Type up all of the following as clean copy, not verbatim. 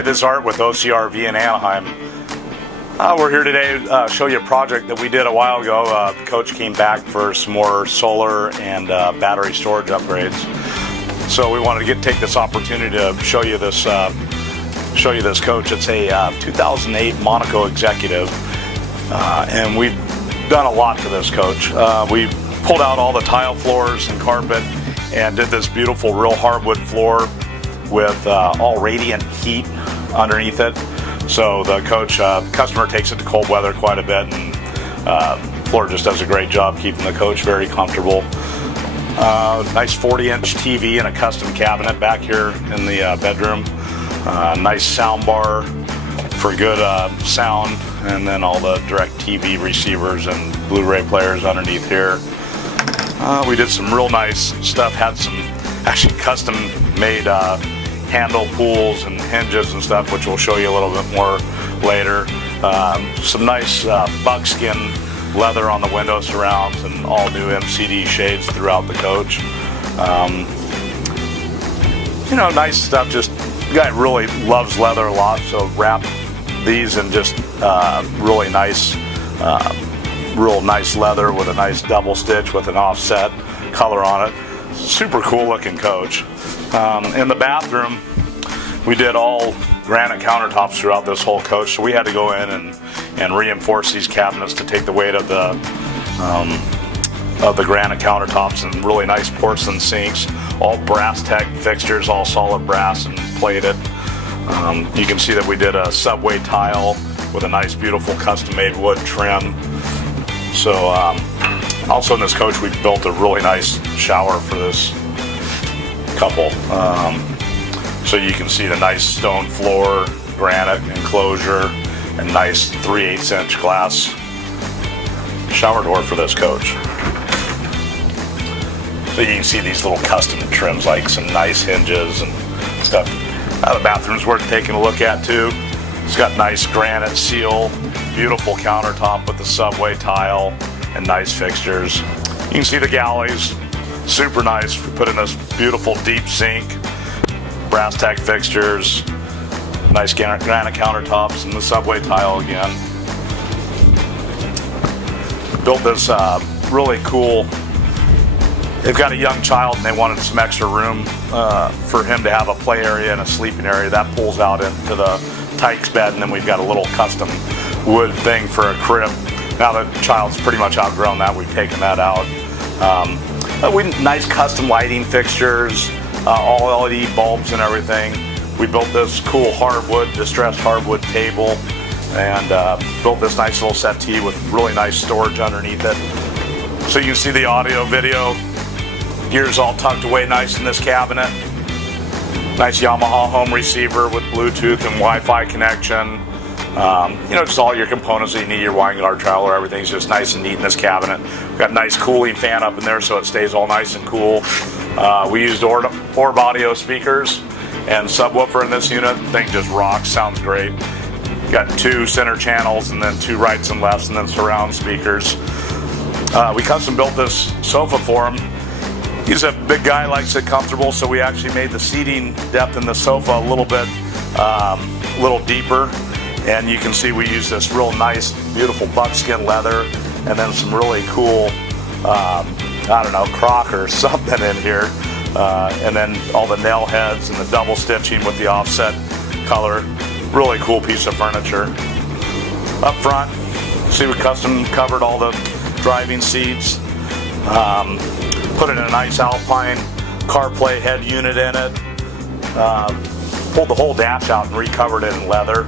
Hi, this is Art with OCRV in Anaheim. We're here today to show you a project that we did a while ago. The coach came back for some more solar and battery storage upgrades. So we wanted to take this opportunity to show you this coach. It's a 2008 Monaco Executive, and we've done a lot to this coach. We pulled out all the tile floors and carpet and did this beautiful real hardwood floor with all radiant heat underneath it. So the coach, customer takes it to cold weather quite a bit, and floor just does a great job keeping the coach very comfortable. Nice 40-inch TV and a custom cabinet back here in the bedroom. Nice sound bar for good sound, and then all the direct TV receivers and Blu-ray players underneath here. We did some real nice stuff, had some actually custom made handle pulls and hinges and stuff, which we'll show you a little bit more later. Some nice buckskin leather on the window surrounds and all new MCD shades throughout the coach. Nice stuff. Just the guy really loves leather a lot, so wrap these in just really nice, real nice leather with a nice double stitch with an offset color on it. Super cool looking coach. In the bathroom, we did all granite countertops throughout this whole coach, so we had to go in and reinforce these cabinets to take the weight of the granite countertops, and really nice porcelain sinks, all brass tech fixtures, all solid brass and plated. You can see that we did a subway tile with a nice beautiful custom made wood trim. So also in this coach, we built a really nice shower for this couple. So you can see the nice stone floor, granite enclosure, and nice 3/8" glass shower door for this coach. So you can see these little custom trims, like some nice hinges and stuff. The bathroom's worth taking a look at too. It's got nice granite seal, beautiful countertop with the subway tile, and nice fixtures. You can see the galleys, super nice. We put in this beautiful deep sink, brass tack fixtures, nice granite countertops, and the subway tile again. Built this really cool. They've got a young child and they wanted some extra room for him to have a play area and a sleeping area. That pulls out into the Tyke's bed, and then we've got a little custom wood thing for a crib. Now the child's pretty much outgrown that, we've taken that out. Nice custom lighting fixtures, all LED bulbs and everything. We built this cool hardwood, distressed hardwood table, and built this nice little settee with really nice storage underneath it. So you can see the audio, video, gear's all tucked away nice in this cabinet. Nice Yamaha home receiver with Bluetooth and Wi-Fi connection. Just all your components that you need, your wine guard trowel, everything's just nice and neat in this cabinet. We've got a nice cooling fan up in there so it stays all nice and cool. We used Orb audio speakers and subwoofer in this unit. The thing just rocks, sounds great. Got 2 center channels and then 2 rights and lefts and then surround speakers. We custom built this sofa for him. He's a big guy, likes it comfortable, so we actually made the seating depth in the sofa a little bit, little deeper. And you can see we use this real nice, beautiful buckskin leather, and then some really cool, croc or something in here. And then all the nail heads and the double stitching with the offset color. Really cool piece of furniture. Up front, see we custom covered all the driving seats. Put in a nice Alpine CarPlay head unit in it. Pulled the whole dash out and recovered it in leather,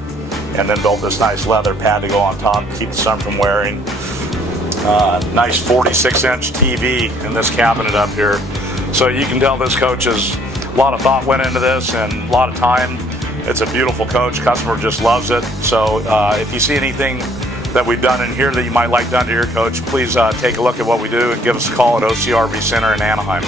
and then built this nice leather pad to go on top to keep the sun from wearing. Nice 46-inch TV in this cabinet up here. So you can tell this coach is, a lot of thought went into this and a lot of time. It's a beautiful coach. Customer just loves it. So if you see anything that we've done in here that you might like done to your coach, please take a look at what we do and give us a call at OCRVCenter in Anaheim.